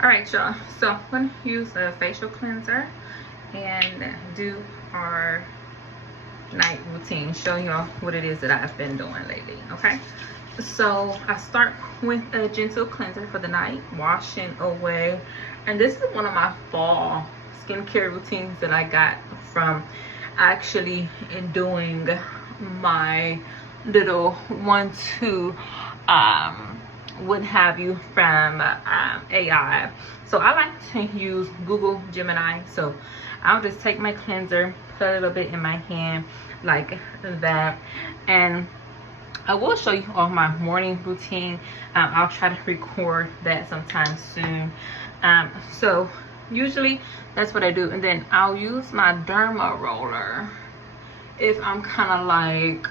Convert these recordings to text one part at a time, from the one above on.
All right, y'all. So I'm gonna use a facial cleanser and do our night routine, show y'all what it is that I've been doing lately. Okay, so I start with a gentle cleanser for the night, washing away. And this is one of my fall skincare routines that I got from actually doing my little 1-2 what have you from AI. So I like to use Google Gemini. So I'll just take my cleanser, put a little bit in my hand like that, and I will show you all my morning routine. I'll try to record that sometime soon. So usually that's what I do, and then I'll use my derma roller if I'm kind of like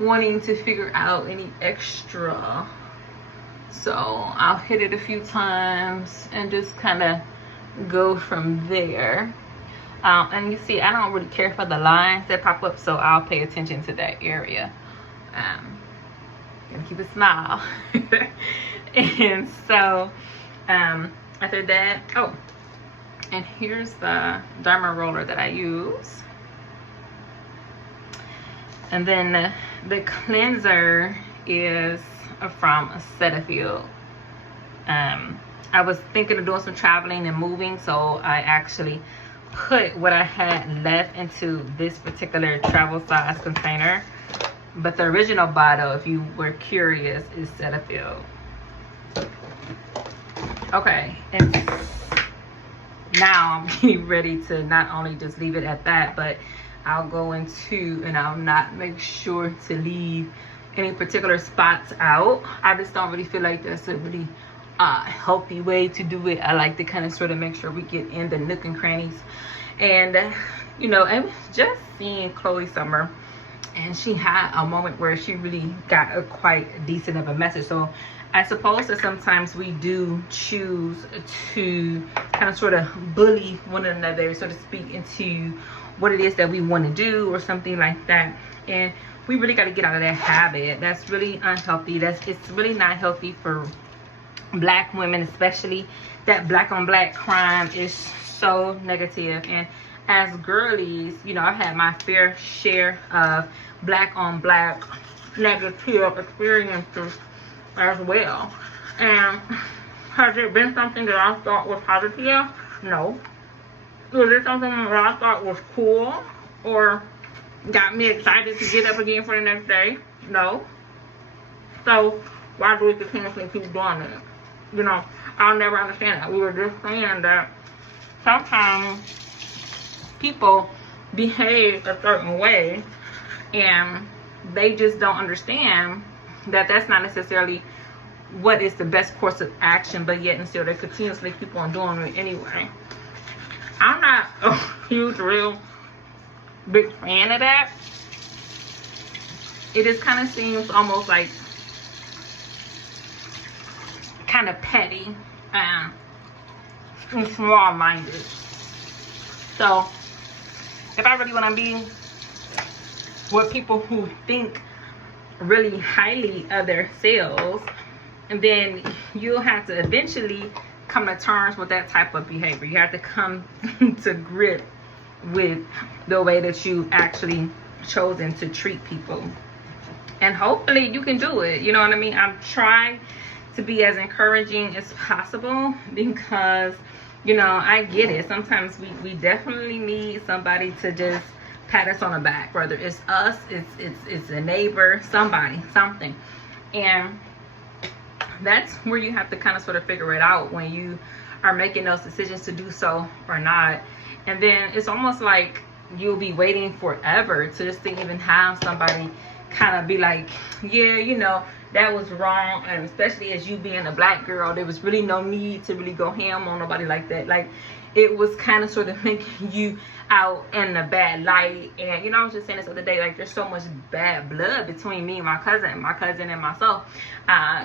wanting to figure out any extra. So I'll hit it a few times and just kind of go from there. And you see, I don't really care for the lines that pop up, so I'll pay attention to that area. Gonna keep a smile. And so after that, oh, and here's the derma roller that I use. And then the cleanser is from Cetaphil. I was thinking of doing some traveling and moving, so I actually put what I had left into this particular travel size container. But the original bottle, if you were curious, is Cetaphil. Okay, and now I'm getting ready to not only just leave it at that, but I'll go into, and I'll not make sure to leave any particular spots out. I just don't really feel like that's a really healthy way to do it. I like to kind of sort of make sure we get in the nook and crannies. And you know, I was just seeing Chloe Summer, and she had a moment where she really got a quite decent of a message. So I suppose that sometimes we do choose to kind of sort of bully one another, so to speak, into what it is that we want to do or something like that. And we really got to get out of that habit. That's really unhealthy. It's really not healthy for Black women, especially. That black on black crime is so negative. And as girlies, you know, I've had my fair share of black on black negative experiences as well. And has it been something that I thought was positive? No. Was it something that I thought was cool or got me excited to get up again for the next day? No. So why do we continuously keep doing it? You know, I'll never understand that. We were just saying that sometimes people behave a certain way and they just don't understand that that's not necessarily what is the best course of action, but yet and still they continuously keep on doing it anyway. I'm not a huge, real big fan of that. It just kind of seems almost like kind of petty and small-minded. So if I really want to be with people who think really highly of themselves, and then you'll have to eventually come to terms with that type of behavior. You have to come to grip with the way that you actually chosen to treat people, and hopefully you can do it. You know what I mean? I'm trying to be as encouraging as possible, because you know, I get it. Sometimes we definitely need somebody to just pat us on the back, whether it's us, it's a neighbor, somebody, something. And that's where you have to kind of sort of figure it out when you are making those decisions to do so or not. And then it's almost like you'll be waiting forever to just to even have somebody kind of be like, yeah, you know, that was wrong. And especially as you being a Black girl, there was really no need to really go ham on nobody like that. Like, it was kind of sort of making you out in a bad light. And you know, I was just saying this other day, like, there's so much bad blood between me and my cousin and myself,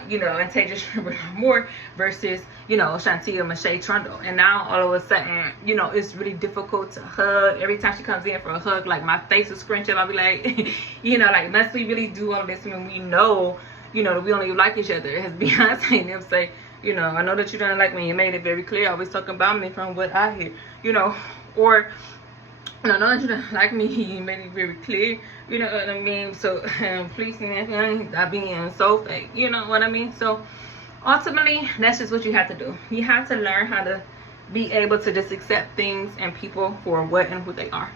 you know, and Tasia Moore versus, you know, Shantia Mache Trundle. And now all of a sudden, you know, it's really difficult to hug. Every time she comes in for a hug, like, my face is scrunching. I'll be like, you know, like, must we really do all this when we know, you know, that we don't even like each other? As Beyonce and them say, You know, I know that you don't like me. You made it very clear. Always talking about me from what I hear. You know, or I know that you don't like me. You made it very clear. You know what I mean? So please stop being so fake. You know what I mean? So ultimately, that's just what you have to do. You have to learn how to be able to just accept things and people for what and who they are.